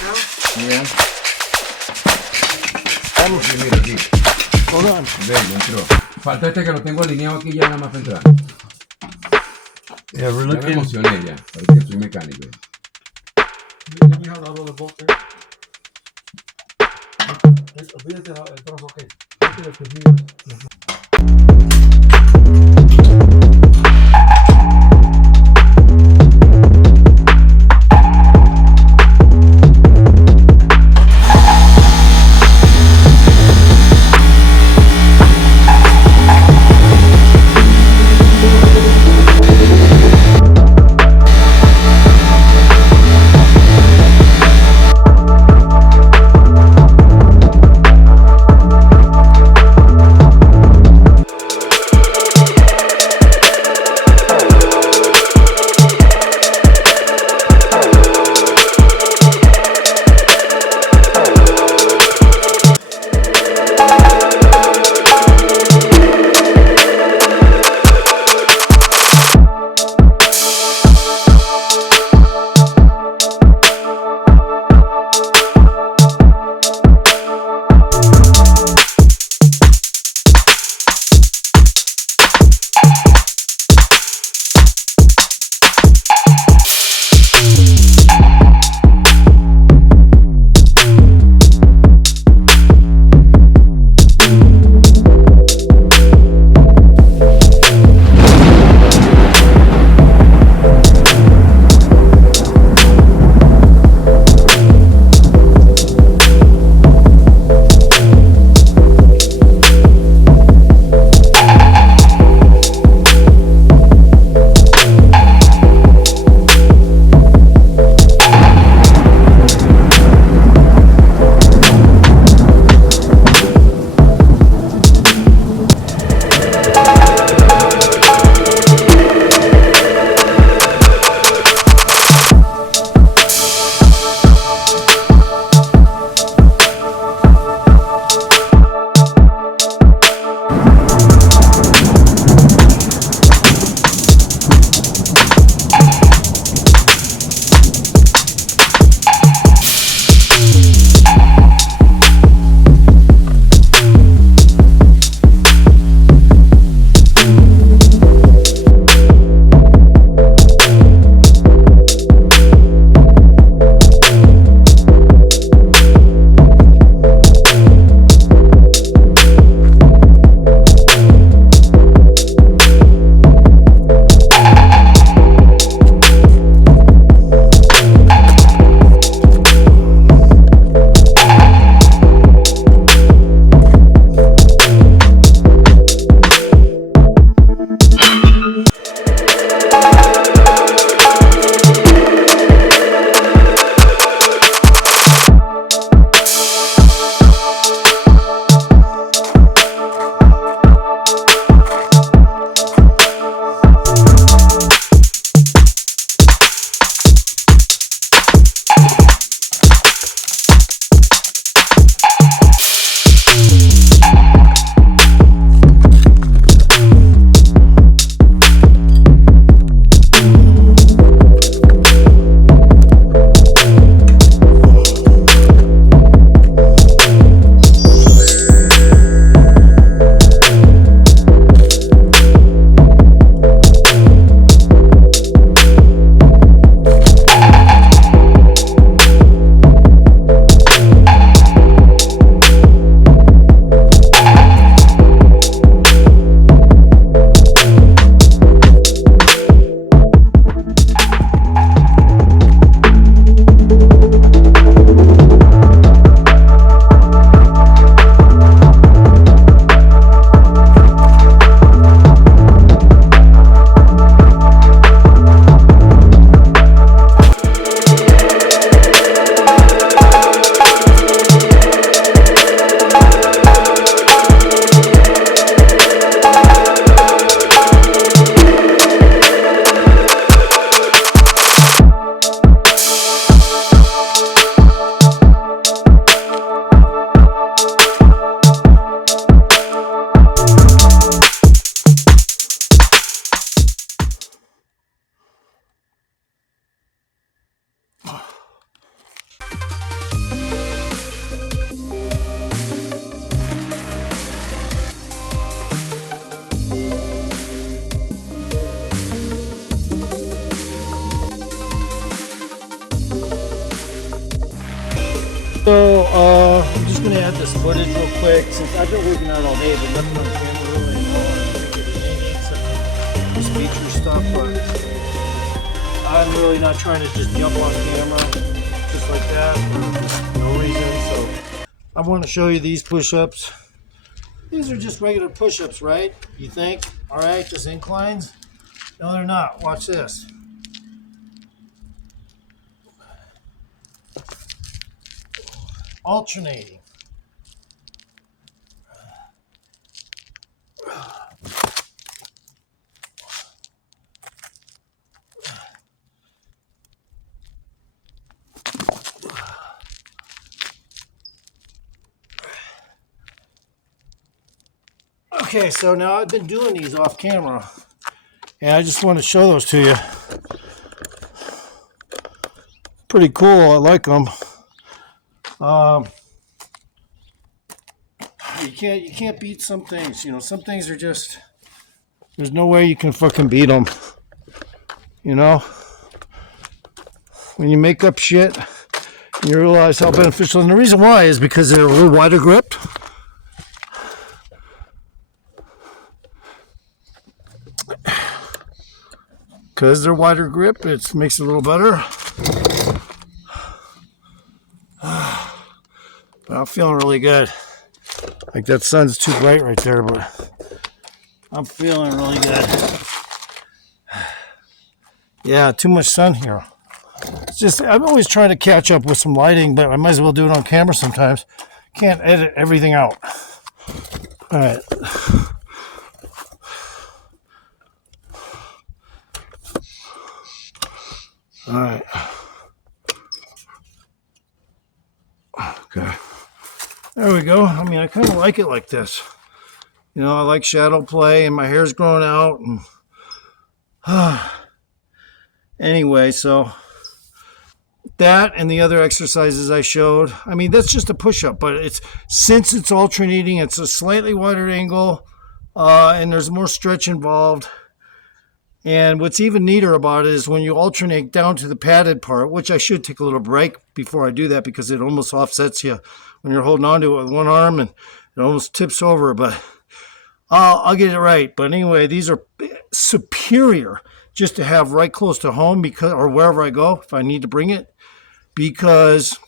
Yeah. Vamos. Mira aquí. Hold on. Ven, entró. Falta este que lo tengo alineado aquí ya nada más para entrar. Yeah, we're Ya me looking. emocioné ya. Parece que soy mecánico. Olvídate el trozo que. So, I'm just going to add this footage real quick since I've been working out all day, but nothing on camera really anymore. Except this feature stuff, but I'm really not trying to just jump on camera just like that for no reason. So, I want to show you these push-ups. These are just regular push-ups, right? You think? All right, just inclines? No, they're not. Watch this. Alternating. Okay, so now I've been doing these off camera, and I just want to show those to you. Pretty cool. I like them. You can't beat some things. You know, some things are just, there's no way you can fucking beat them. You know, when you make up shit, you realize how beneficial. And the reason why is because they're a little wider gripped. Because they're wider grip, it makes it a little better. But I'm feeling really good. Like that sun's too bright right there, but I'm feeling really good. Yeah, too much sun here. It's just, I'm always trying to catch up with some lighting, but I might as well do it on camera sometimes. Can't edit everything out. All right. All right. Okay. There we go. I mean, I kind of like it like this. You know, I like shadow play, and my hair's growing out. And anyway, so that and the other exercises I showed. I mean, that's just a push-up, but since it's alternating, it's a slightly wider angle, and there's more stretch involved. And what's even neater about it is when you alternate down to the padded part, which I should take a little break before I do that because it almost offsets you when you're holding on to it with one arm and it almost tips over. But I'll get it right. But anyway, these are superior just to have right close to home or wherever I go if I need to bring it, because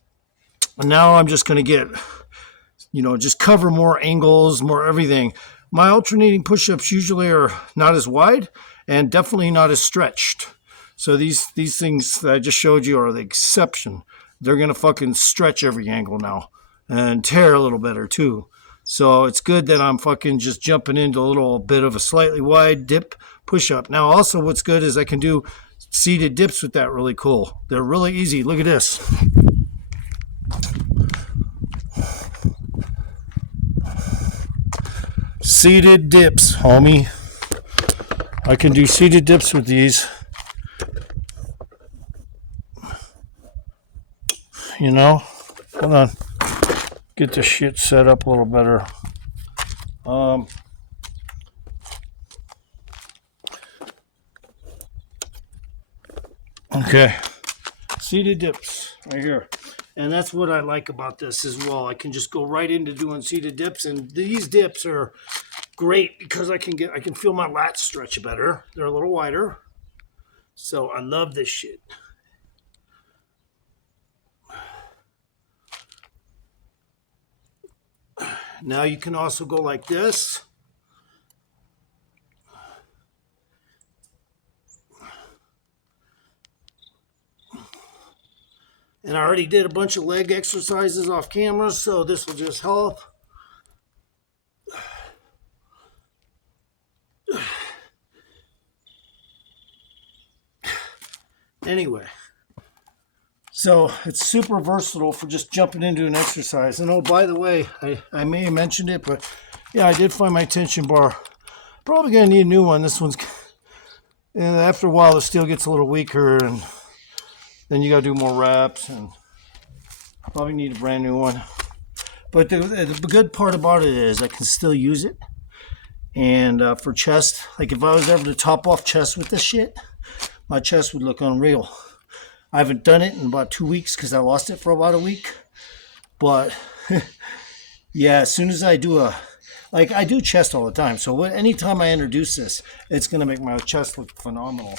now I'm just going to get, just cover more angles, more everything. My alternating push-ups usually are not as wide and definitely not as stretched. So these things that I just showed you are the exception. They're going to fucking stretch every angle now and tear a little better too. So it's good that I'm fucking just jumping into a little bit of a slightly wide dip push-up. Now also what's good is I can do seated dips with that really cool. They're really easy. Look at this. Seated dips, homie. I can do seated dips with these. Hold on. Get this shit set up a little better. Okay. Seated dips right here. And that's what I like about this as well. I can just go right into doing seated dips, and these dips are great because I can feel my lats stretch better. They're a little wider. So I love this shit. Now you can also go like this. And I already did a bunch of leg exercises off camera, so this will just help. Anyway, so it's super versatile for just jumping into an exercise. And oh, by the way, I may have mentioned it, but yeah, I did find my tension bar. Probably gonna need a new one. This one's, and after a while, the steel gets a little weaker, and then you gotta do more reps, and probably need a brand new one. But the good part about it is I can still use it. And for chest, like if I was ever to top off chest with this shit, my chest would look unreal. I haven't done it in about 2 weeks because I lost it for about a week. But yeah, as soon as I do I do chest all the time. So anytime I introduce this, it's going to make my chest look phenomenal.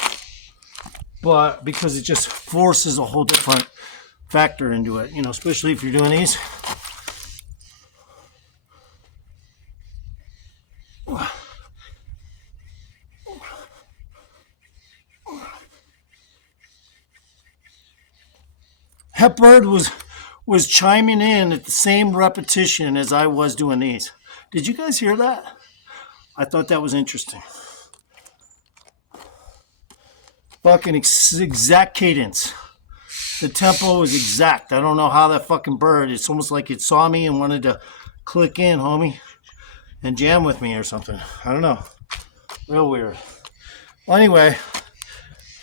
But because it just forces a whole different factor into it, especially if you're doing these. Hepburn was chiming in at the same repetition as I was doing these. Did you guys hear that? I thought that was interesting. Fucking exact cadence. The tempo is exact. I don't know how that fucking bird, it's almost like it saw me and wanted to click in, homie, and jam with me or something. I don't know. Real weird. Well, anyway,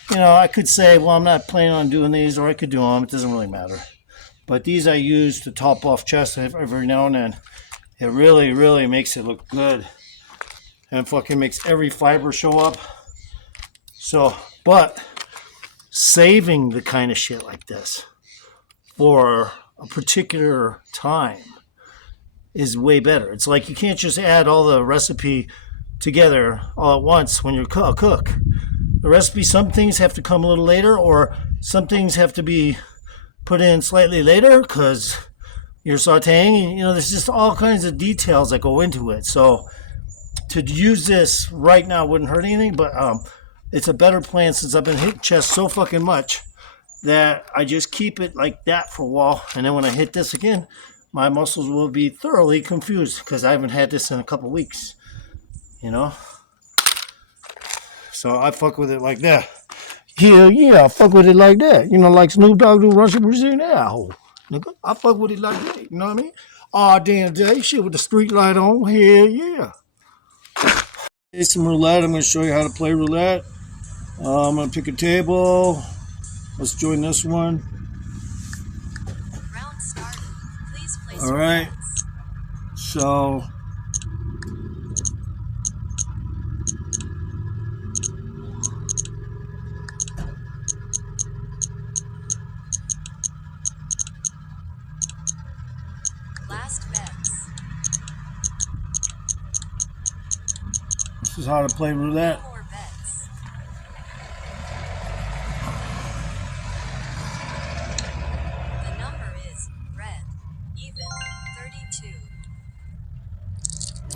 I could say, well, I'm not planning on doing these, or I could do them. It doesn't really matter. But these I use to top off chest every now and then. It really, really makes it look good. And fucking makes every fiber show up. So, but saving the kind of shit like this for a particular time is way better. It's like you can't just add all the recipe together all at once when you cook. The recipe, some things have to come a little later, or some things have to be put in slightly later because you're sauteing. There's just all kinds of details that go into it. So to use this right now wouldn't hurt anything, but it's a better plan since I've been hitting chest so fucking much that I just keep it like that for a while. And then when I hit this again, my muscles will be thoroughly confused because I haven't had this in a couple weeks, So I fuck with it like that. Yeah, I fuck with it like that. Like Snoop Dogg do Russia Brazil now. Nigga, I fuck with it like that. You know what I mean? Oh, damn day. Shit with the street light on. Hell yeah. Here's some roulette. I'm going to show you how to play roulette. I'm going to pick a table. Let's join this one. Round started. Please place All right. So last bets. this is how to play roulette. No more bets. The number is red. Even. 32.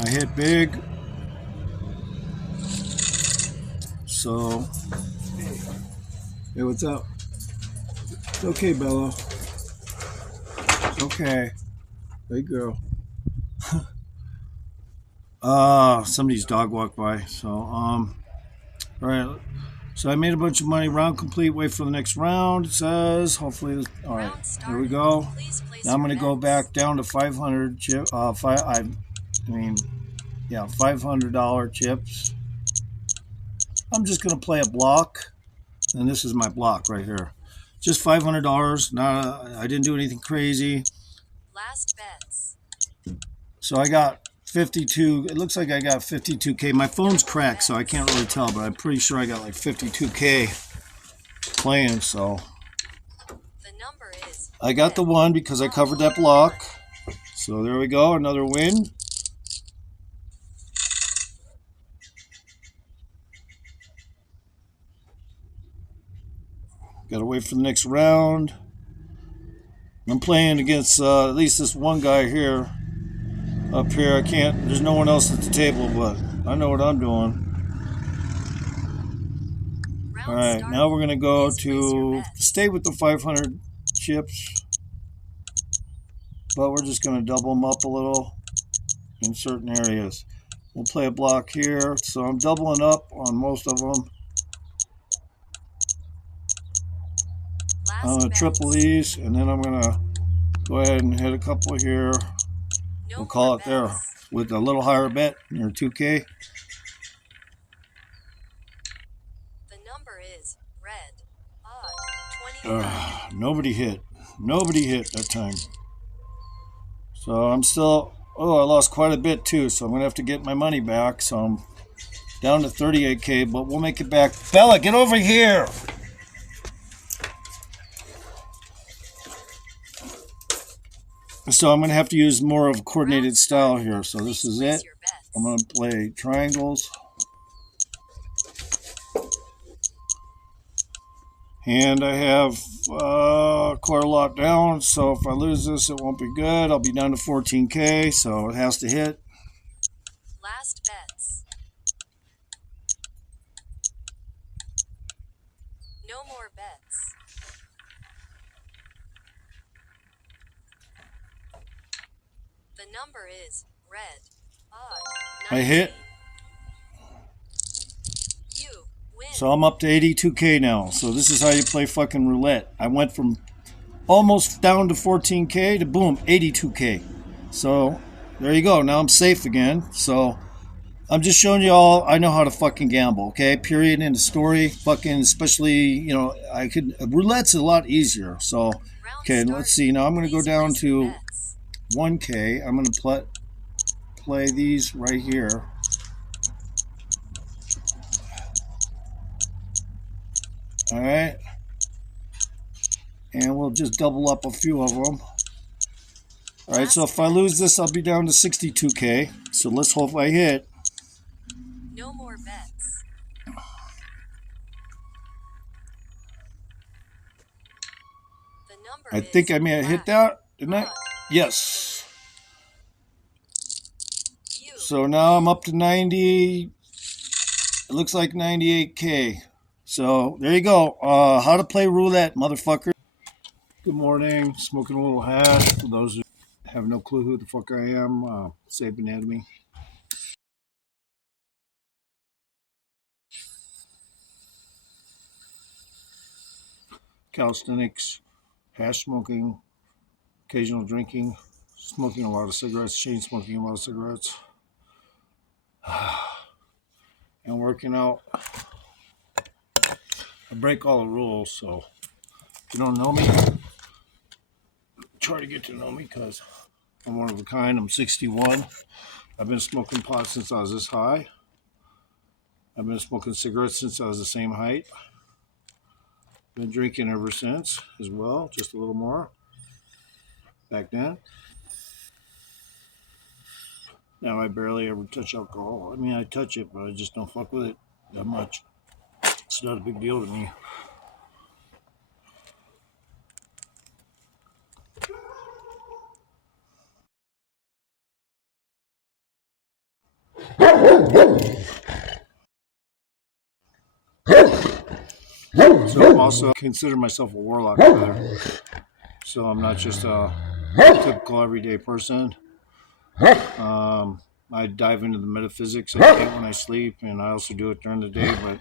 I hit big. So, hey, what's up? It's okay, Bella. It's okay. Hey, girl. Somebody's dog walked by. So, all right. So I made a bunch of money. Round complete. Wait for the next round. It says. Hopefully, all right. Here we go. Now I'm gonna go back down to 500 chip. $500 chips. I'm just gonna play a block, and this is my block right here. Just $500. I didn't do anything crazy. Last bets. So I got 52. It looks like I got 52K. My phone's cracked, so I can't really tell, but I'm pretty sure I got like 52K playing. So The number is I got the one because I covered that block. So there we go. Another win. Got to wait for the next round. I'm playing against at least this one guy here. Up here, I can't. There's no one else at the table, but I know what I'm doing. round All right, started. now we're gonna go Please place your to bets. stay with the 500 chips, but we're just gonna double them up a little in certain areas. We'll play a block here, so I'm doubling up on most of them. I'm Last gonna bets. triple these, and then I'm gonna go ahead and hit a couple here. No We'll call more it there bets. with a little higher bet, near 2K. The number is red. Odd. 25. Nobody hit. Nobody hit that time. So I'm still, I lost quite a bit too, so I'm going to have to get my money back. So I'm down to 38K, but we'll make it back. Bella, get over here. So I'm going to have to use more of a coordinated Round style started. here. So this Please is place it. your bets. I'm going to play triangles. And I have quarter lot down, so if I lose this, it won't be good. I'll be down to 14K, so it has to hit. Last bets. No more bets. The number is red. Odd. I hit. 19. You win. So I'm up to 82K now. So this is how you play fucking roulette. I went from almost down to 14K to boom, 82K. So there you go. Now I'm safe again. So I'm just showing you all I know how to fucking gamble, okay? Period. End of story. Fucking, especially, you know, I could. Roulette's a lot easier. So, Round okay, let's started. see. Now I'm going to go Please down place your to bets. 1K. I'm going to play these right here. All right. And we'll just double up a few of them. All right, so if I lose this, I'll be down to 62K. So let's hope I hit. No more bets. The number I is think I may have hit that, didn't I? odd. Yes. You So now I'm up to 90. It looks like 98K. So there you go. How to play roulette, motherfucker. Good morning. Smoking a little hash. For those who have no clue who the fuck I am, Sabe Anatomy. Calisthenics, hash smoking, occasional drinking, smoking a lot of cigarettes, chain smoking a lot of cigarettes, and working out. I break all the rules, so if you don't know me, try to get to know me because I'm one of a kind. I'm 61. I've been smoking pot since I was this high. I've been smoking cigarettes since I was the same height. Been drinking ever since as well, just a little more back then. Now I barely ever touch alcohol. I mean, I touch it, but I just don't fuck with it that much. It's not a big deal to me. So I'm also consider myself a warlock brother. So I'm not just a typical everyday person. I dive into the metaphysics. I can't when I sleep, and I also do it during the day. But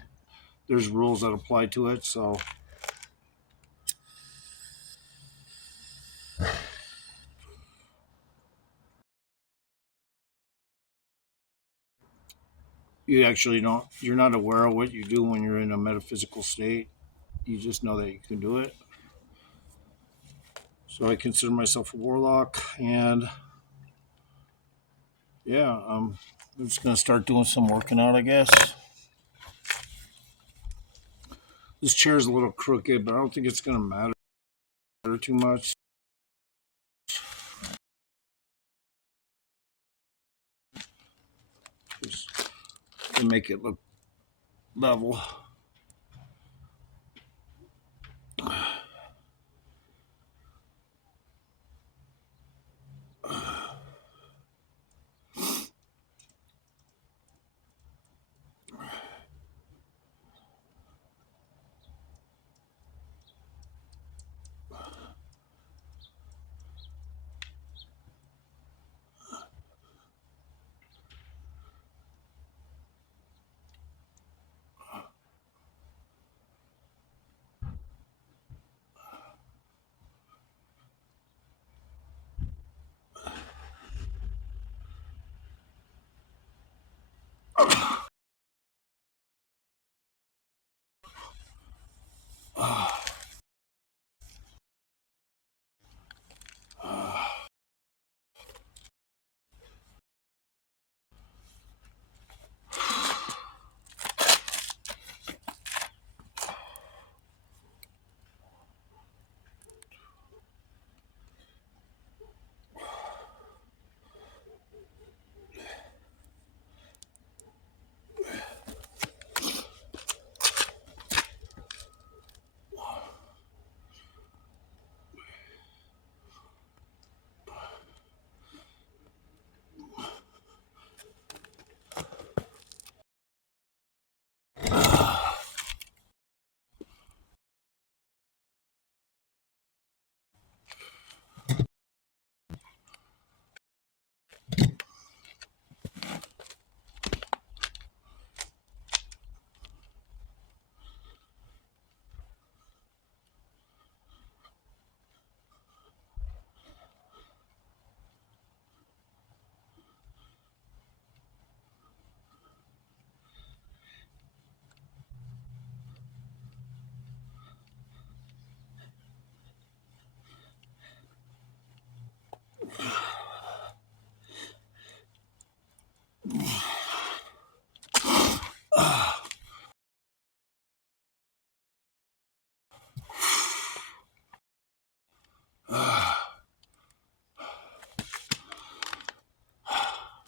there's rules that apply to it. So you actually don't. You're not aware of what you do when you're in a metaphysical state. You just know that you can do it. So I consider myself a warlock, and yeah, I'm just gonna start doing some working out, I guess. This chair's a little crooked, but I don't think it's gonna matter too much. Just to make it look level.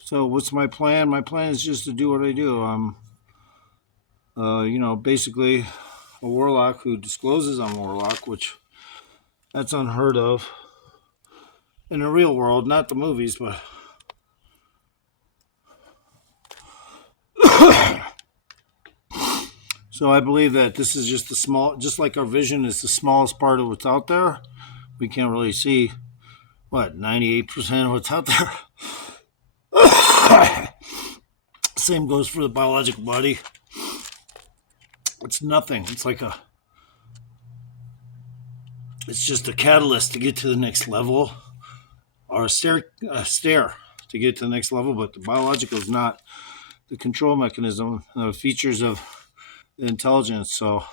So what's my plan? My plan is just to do what I do. I'm, basically a warlock who discloses I'm a warlock, which that's unheard of in the real world, not the movies, but so I believe that this is just just like our vision is the smallest part of what's out there. We can't really see 98% of what's out there. Same goes for the biological body. It's nothing. It's just a catalyst to get to the next level, or a stair to get to the next level. But the biological is not the control mechanism, the features of the intelligence. So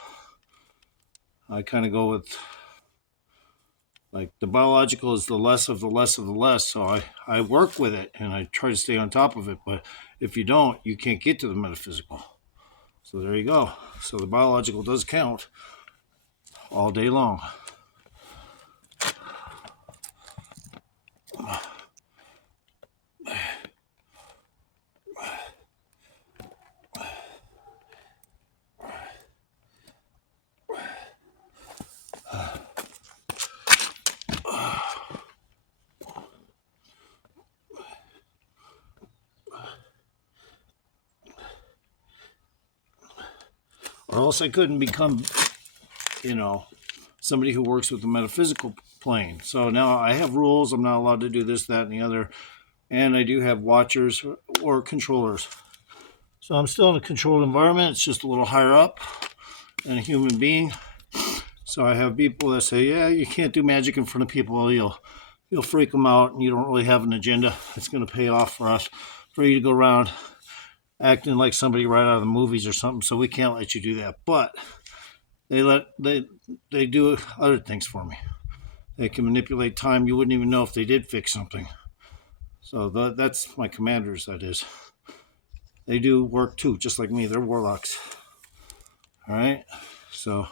I kind of go with like the biological is the less of the less of the less. So I work with it and I try to stay on top of it. But if you don't, you can't get to the metaphysical. So there you go. So the biological does count all day long. Or else I couldn't become, somebody who works with the metaphysical plane. So now I have rules. I'm not allowed to do this, that, and the other. And I do have watchers or controllers. So I'm still in a controlled environment. It's just a little higher up than a human being. So I have people that say, yeah, you can't do magic in front of people. You'll freak them out and you don't really have an agenda. It's going to pay off for you to go around acting like somebody right out of the movies or something. So we can't let you do that. But they do other things for me. They can manipulate time. You wouldn't even know if they did fix something. So that's my commanders, that is. They do work too, just like me. They're warlocks. All right? So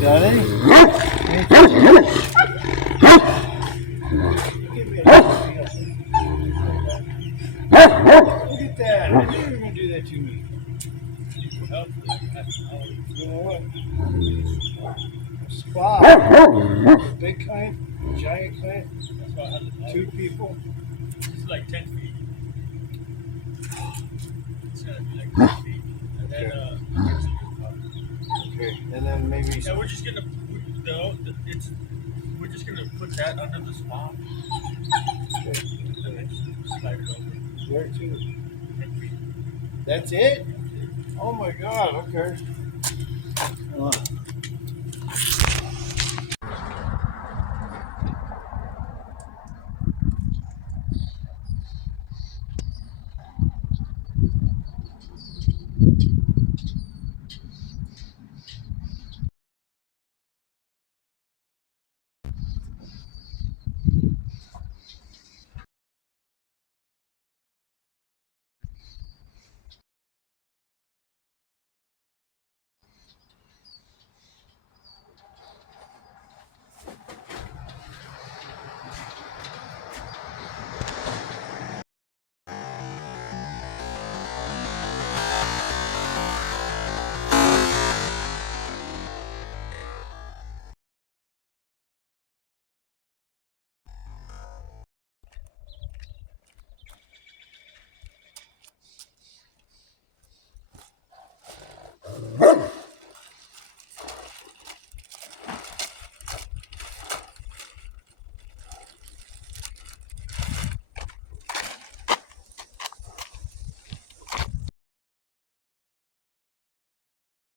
got any? Look at that. I knew you were going to do that to me. You know what? Spot. Big kind, giant kind. 2 people. It's like 10 feet. It's gonna be like 10 feet. And then, Okay. And then maybe yeah, we're just gonna we're just gonna put that under the spot. Okay. And then just slide it over. Where to? 10 feet. That's it? Oh my God. Okay.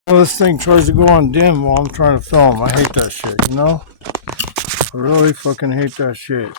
Well, this thing tries to go on dim while I'm trying to film. I hate that shit, you know? I really fucking hate that shit.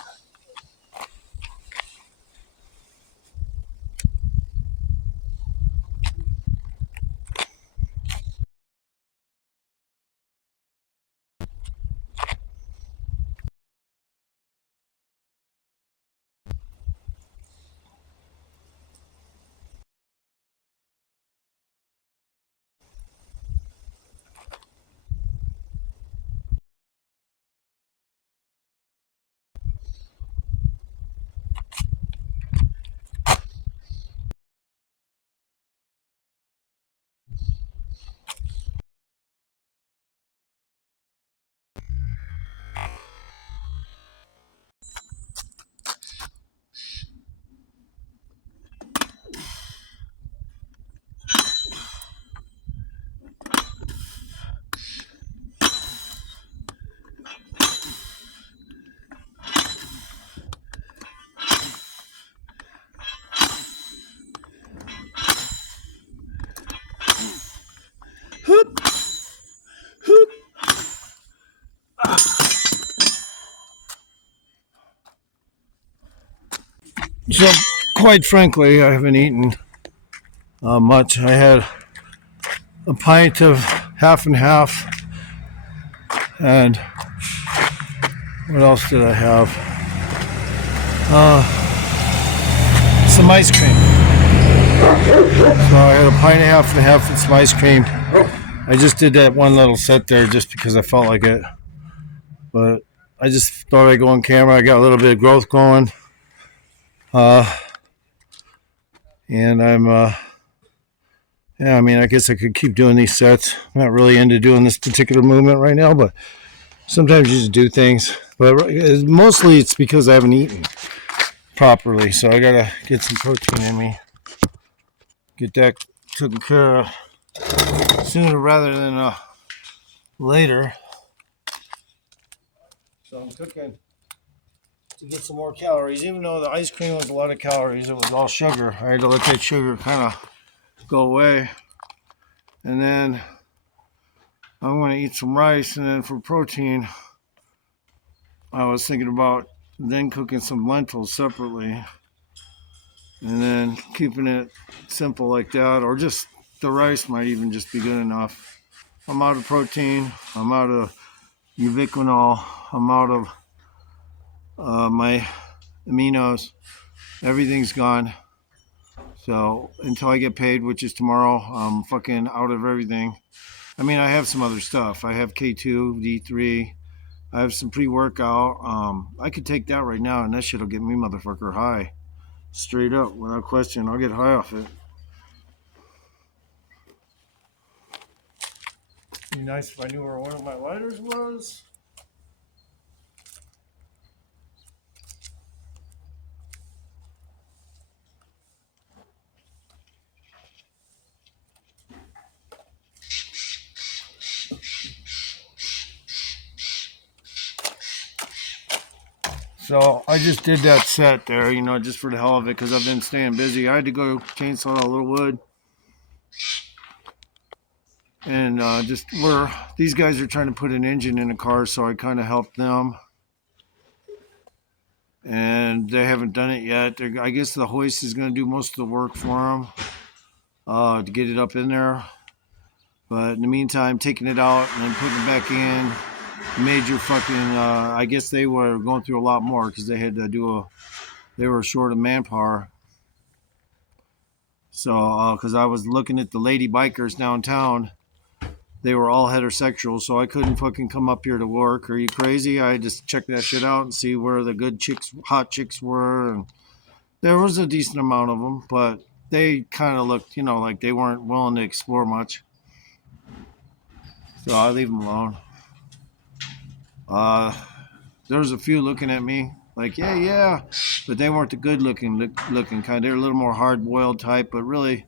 So, quite frankly, I haven't eaten much. I had a pint of half and half, and what else did I have? Some ice cream. So I had a pint of half and half and some ice cream. I just did that one little set there just because I felt like it. But I just thought I'd go on camera. I got a little bit of growth going. And I'm, yeah, I mean, I guess I could keep doing these sets. I'm not really into doing this particular movement right now, but sometimes you just do things. But mostly it's because I haven't eaten properly. So I got to get some protein in me. Get that taken care of sooner rather than later. So I'm cooking to get some more calories. Even though the ice cream was a lot of calories, it was all sugar. I had to let that sugar kind of go away. And then I'm going to eat some rice. And then for protein, I was thinking about then cooking some lentils separately. And then keeping it simple like that. Or just the rice might even just be good enough. I'm out of protein. I'm out of ubiquinol. I'm out of my aminos. Everything's gone. So until I get paid, which is tomorrow, I'm fucking out of everything. I mean, I have some other stuff. I have K2, D3. I have some pre-workout. I could take that right now, and that shit'll get me motherfucker high. Straight up, without question. I'll get high off it. Be nice if I knew where one of my lighters was. So I just did that set there, you know, just for the hell of it, because I've been staying busy. I had to go chainsaw a little wood. And just where these guys are trying to put an engine in a car, so I kind of helped them. And they haven't done it yet. I guess the hoist is going to do most of the work for them to get it up in there. But in the meantime, taking it out and then putting it back in, major fucking, I guess they were going through a lot more because they had to they were short of manpower. So, because I was looking at the lady bikers downtown, they were all heterosexual, so I couldn't fucking come up here to work. Are you crazy? I just checked that shit out and see where the good chicks, hot chicks were. And there was a decent amount of them, but they kind of looked, you know, like they weren't willing to explore much. So I leave them alone. There was a few looking at me like, yeah, but they weren't the good looking kind. They were a little more hard boiled type, but really,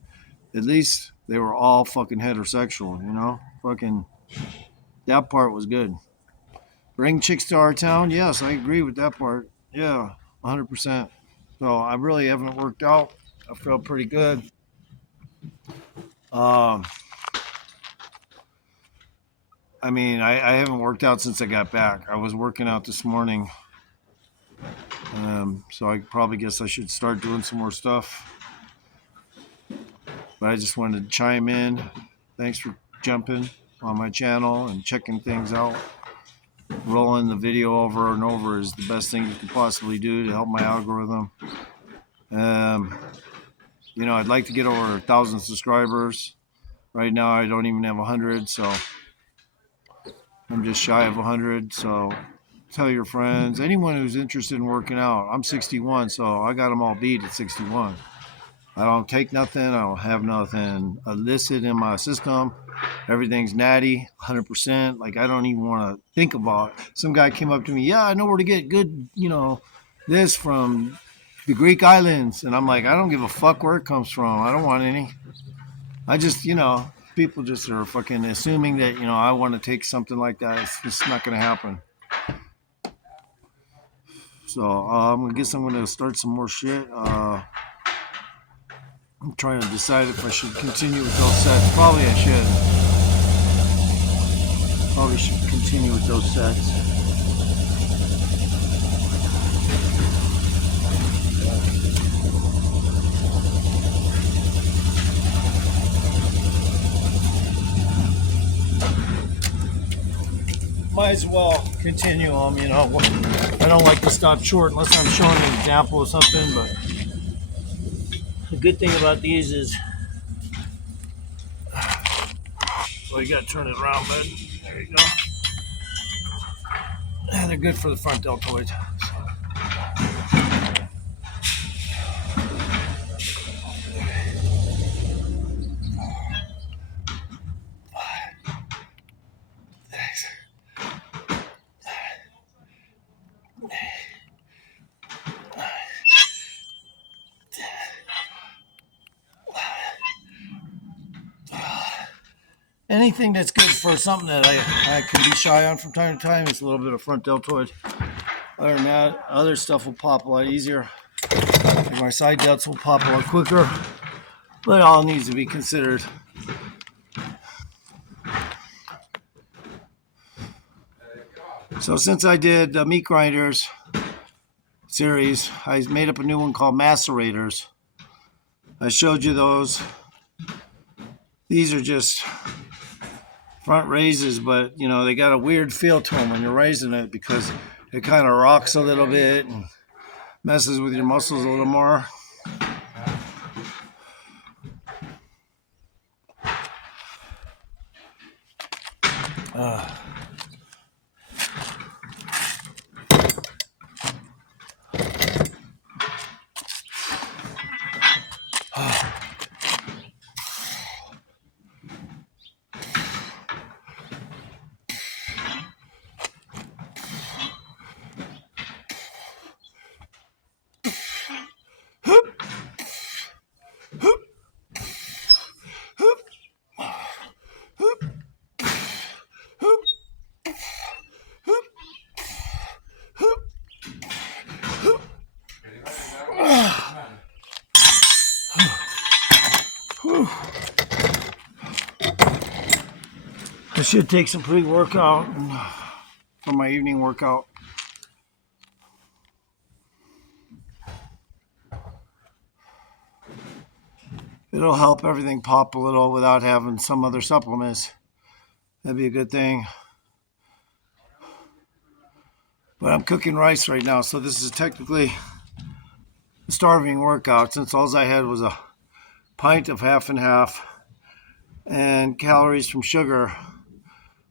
at least they were all fucking heterosexual, you know? Fucking, that part was good. Bring chicks to our town? Yes, I agree with that part. Yeah, 100%. So I really haven't worked out. I felt pretty good. I mean, I haven't worked out since I got back. I was working out this morning. So I probably guess I should start doing some more stuff. But I just wanted to chime in. Thanks for jumping on my channel and checking things out. Rolling the video over and over is the best thing you can possibly do to help my algorithm. You know, I'd like to get over 1,000 subscribers. Right now I don't even have 100, so I'm just shy of 100. So tell your friends, anyone who's interested in working out. I'm 61, so I got them all beat at 61. I don't take nothing. I don't have nothing illicit in my system. Everything's natty, 100%. Like, I don't even want to think about it. Some guy came up to me, yeah, I know where to get good, you know, this from the Greek islands. And I'm like, I don't give a fuck where it comes from. I don't want any. I just, you know, people just are fucking assuming that, you know, I want to take something like that. It's just not going to happen. So I guess I'm going to start some more shit. I'm trying to decide if I should continue with those sets. Probably I should. Probably should continue with those sets. Might as well continue them, you know. I don't like to stop short unless I'm showing an example of something, but the good thing about these is, well, you gotta turn it around, bud. There you go. They're good for the front deltoid. Anything that's good for something that I can be shy on from time to time is a little bit of front deltoid. Other than that, other stuff will pop a lot easier. Like my side delts will pop a lot quicker, but it all needs to be considered. So since I did the meat grinders series, I made up a new one called macerators. I showed you those. These are just front raises, but you know, they got a weird feel to them when you're raising it because it kind of rocks a little bit and messes with your muscles a little more. I should take some pre-workout for my evening workout. It'll help everything pop a little without having some other supplements. That'd be a good thing. But I'm cooking rice right now, so this is technically a starving workout since all I had was a pint of half and half and calories from sugar.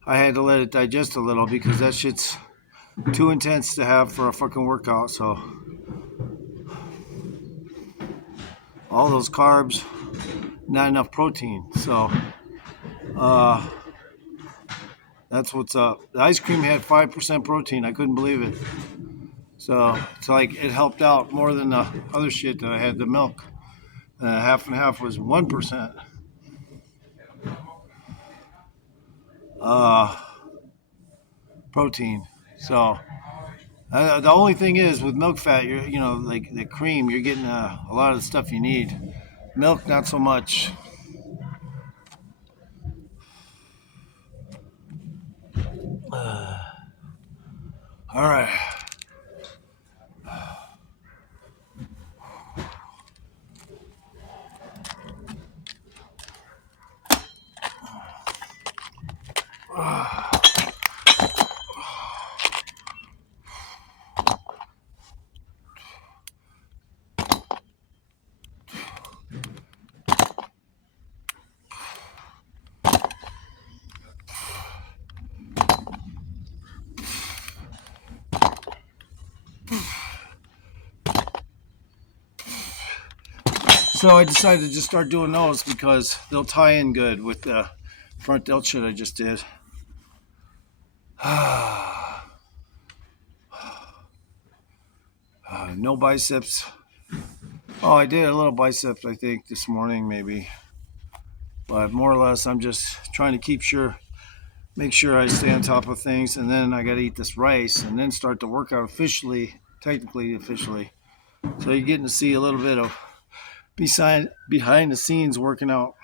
I had to let it digest a little because that shit's too intense to have for a fucking workout. So all those carbs, not enough protein. So that's what's up. The ice cream had 5% protein. I couldn't believe it. So it's like it helped out more than the other shit that I had. The milk, half and half was 1%. Protein. So the only thing is with milk fat, you know, like the cream, you're getting a lot of the stuff you need. Milk, not so much. All right. So I decided to just start doing those because they'll tie in good with the front delt shit I just did. No biceps. Oh, I did a little biceps, I think, this morning maybe. But more or less, I'm just trying to make sure I stay on top of things, and then I got to eat this rice and then start the workout technically officially. So you're getting to see a little bit of behind the scenes working out.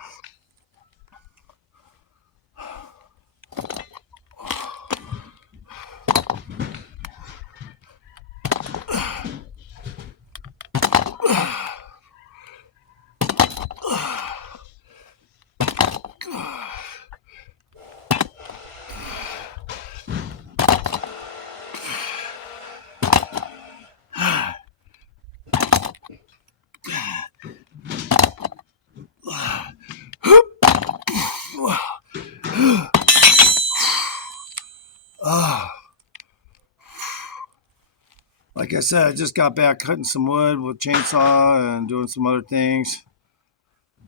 Like I said, I just got back cutting some wood with chainsaw and doing some other things.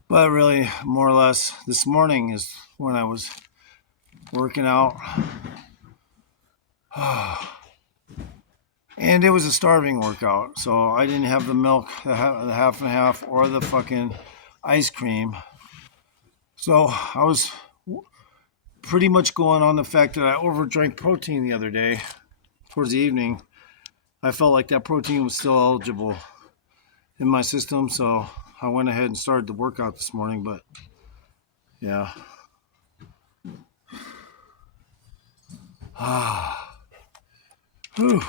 But really, more or less, this morning is when I was working out. And it was a starving workout, so I didn't have the milk, the half and half, or the fucking ice cream. So I was pretty much going on the fact that I overdrank protein the other day. Towards the evening, I felt like that protein was still eligible in my system, so I went ahead and started the workout this morning. But yeah. Whew.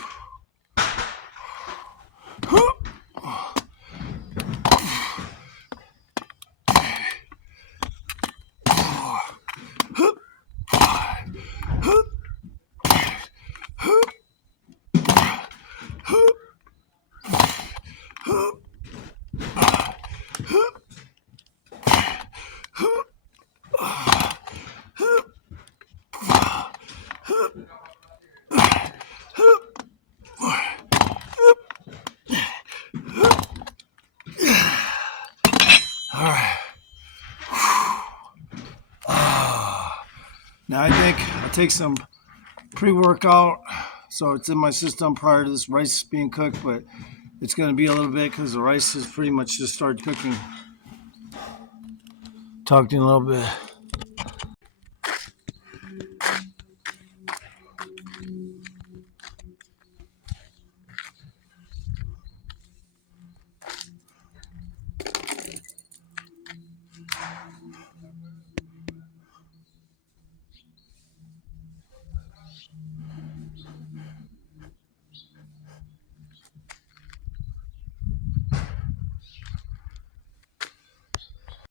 All right. Now I think I'll take some pre-workout, so it's in my system prior to this rice being cooked, but it's going to be a little bit because the rice has pretty much just started cooking. Talk to you in a little bit.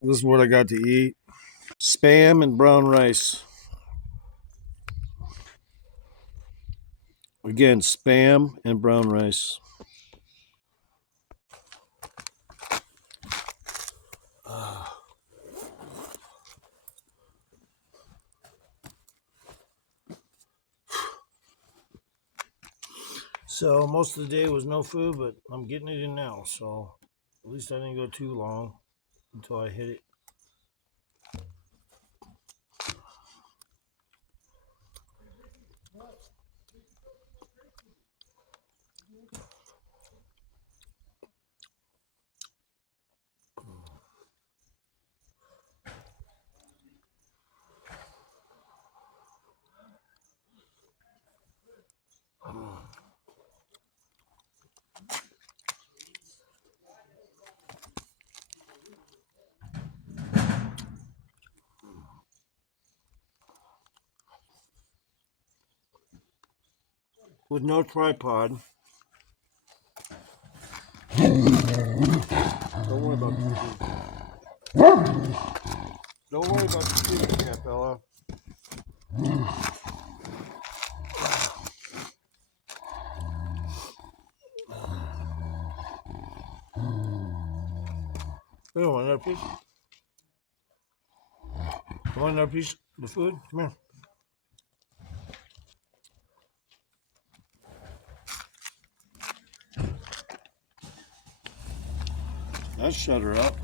This is what I got to eat. Spam and brown rice. Again, spam and brown rice. So most of the day was no food, but I'm getting it in now. So at least I didn't go too long until I hit it. with no tripod. Don't worry about the food. Don't worry about the food, Capella. You want another piece? You want another piece of the food? Come here. Let's shut her up.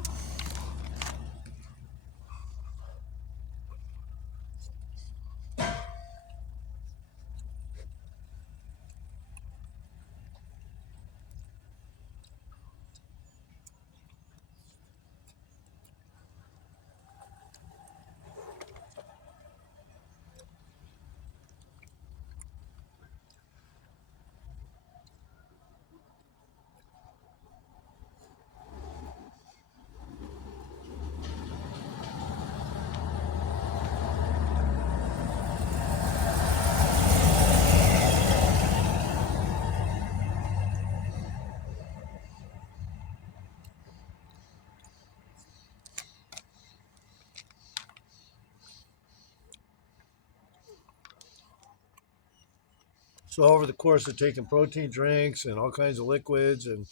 So over the course of taking protein drinks and all kinds of liquids and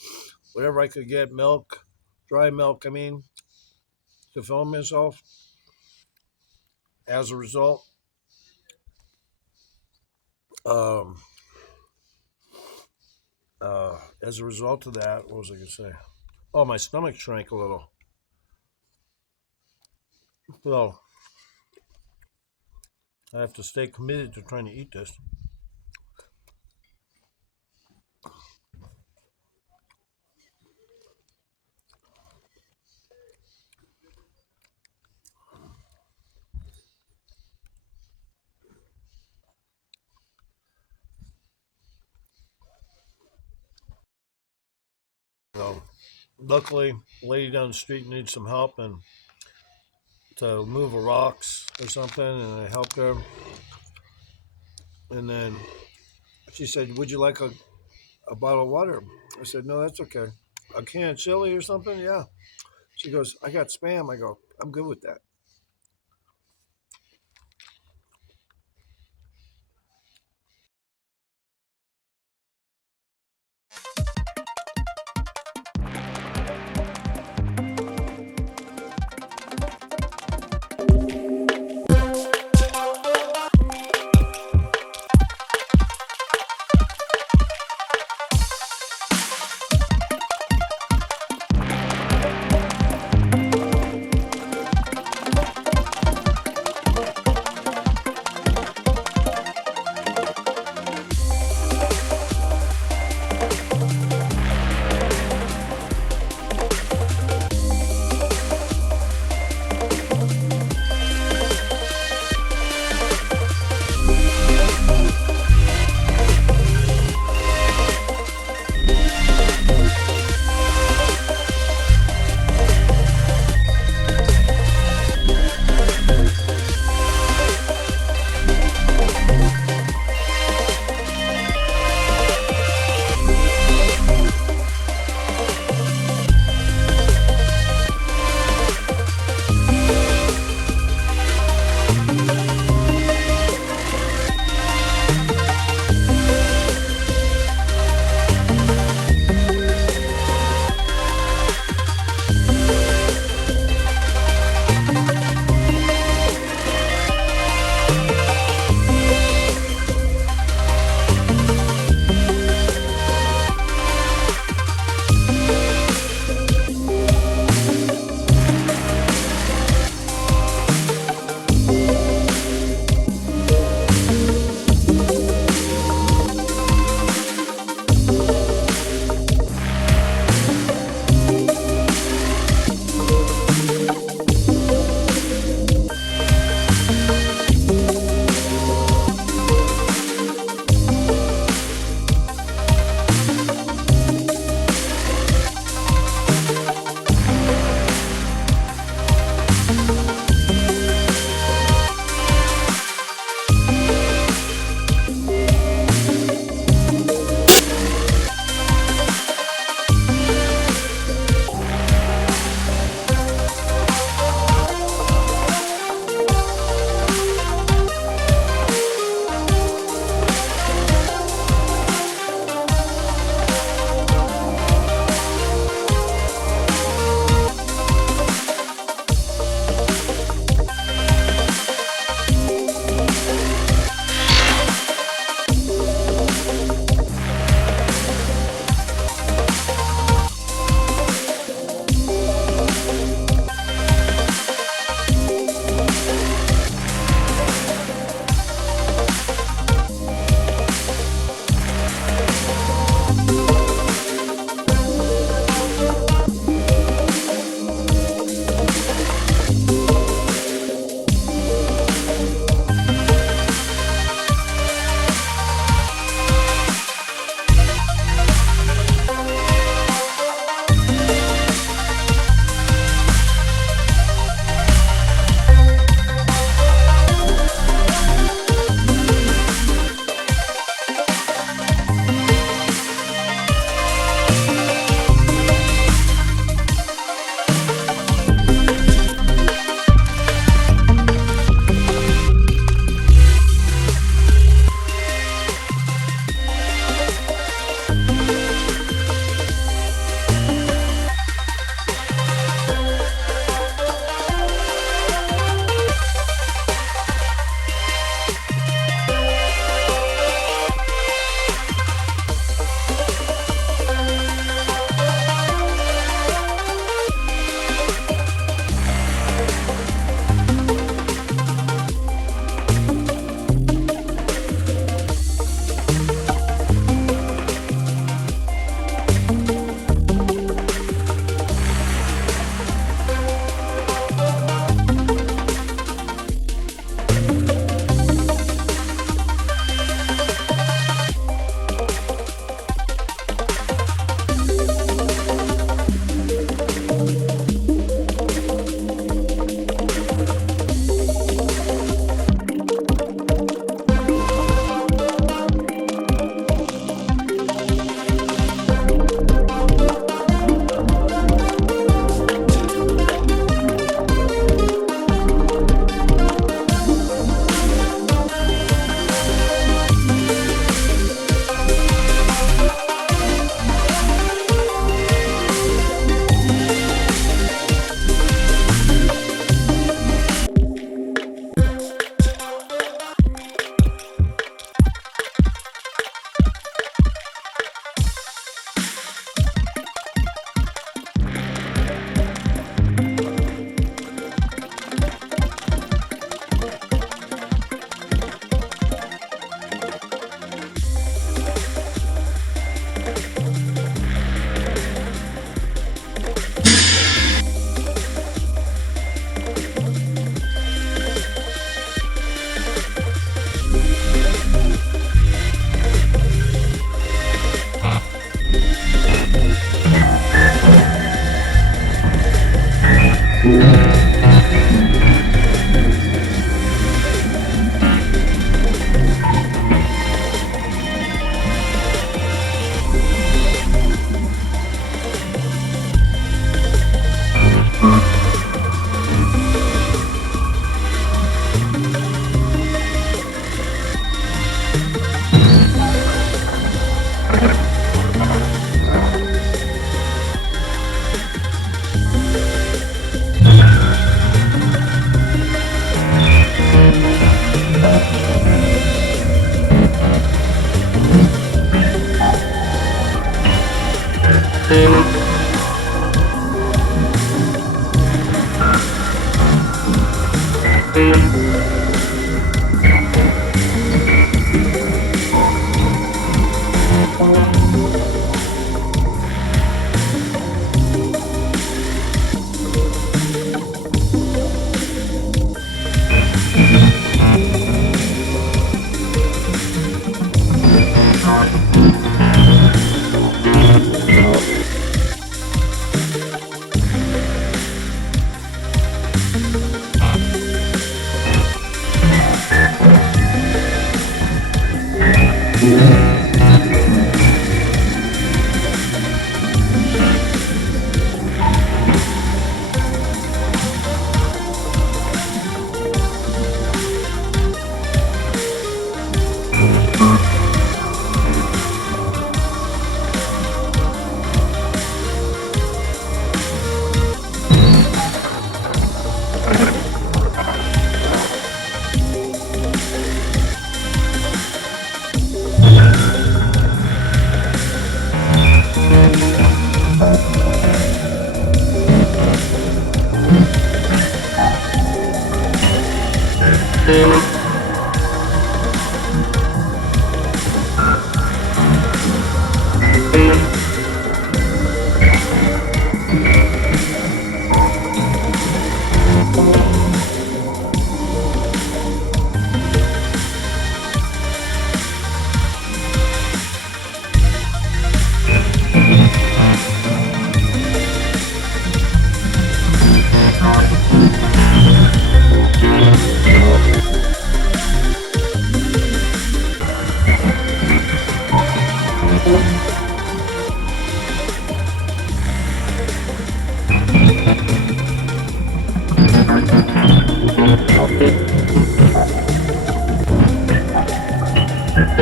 whatever I could get, milk, dry milk, to fill myself, as a result, um, of that, what was I going to say? Oh, my stomach shrank a little. So I have to stay committed to trying to eat this. So, luckily, a lady down the street needs some help and to move a rocks or something, and I helped her. And then she said, "Would you like a bottle of water?" I said, "No, that's okay." A can of chili or something? Yeah. She goes, "I got Spam." I go, "I'm good with that."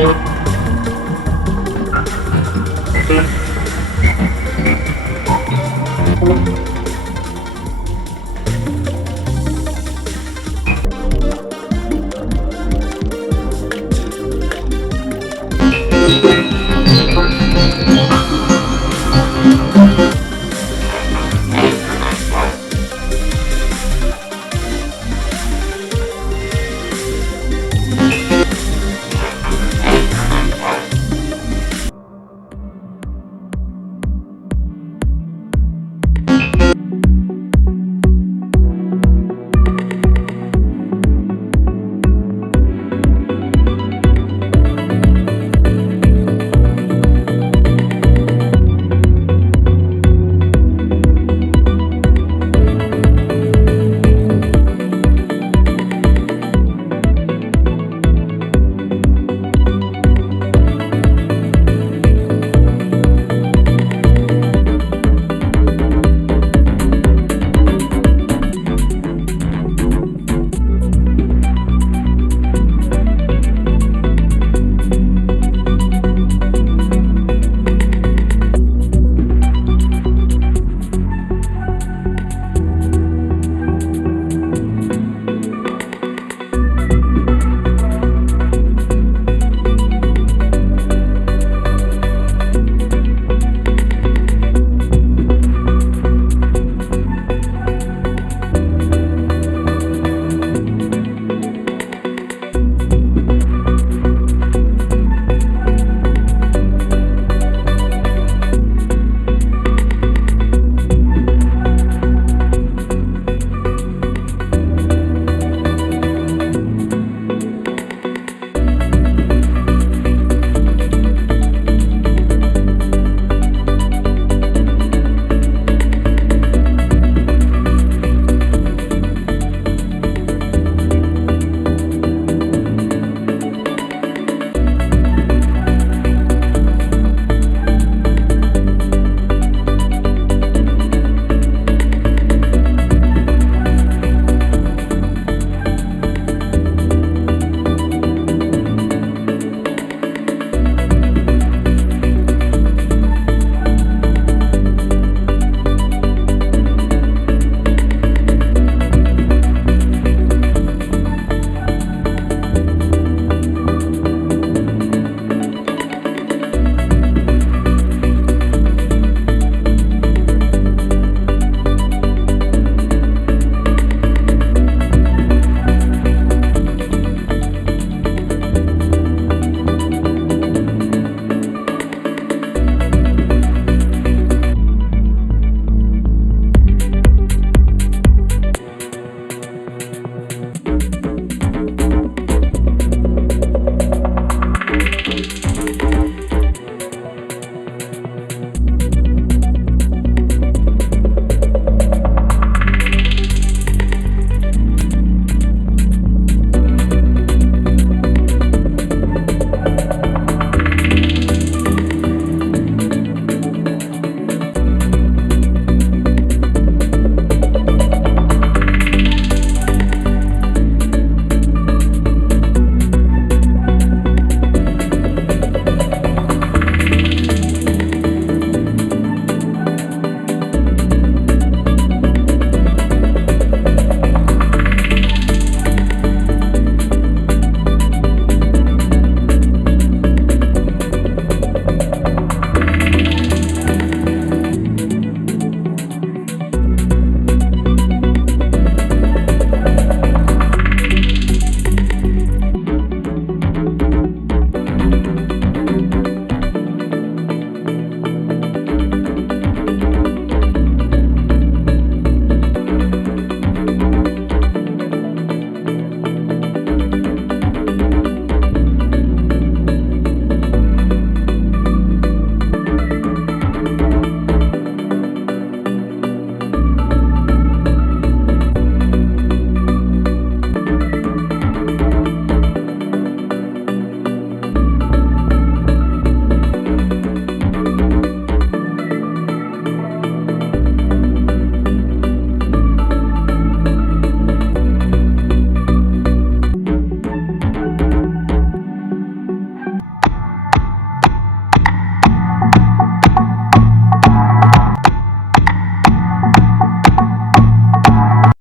Bye.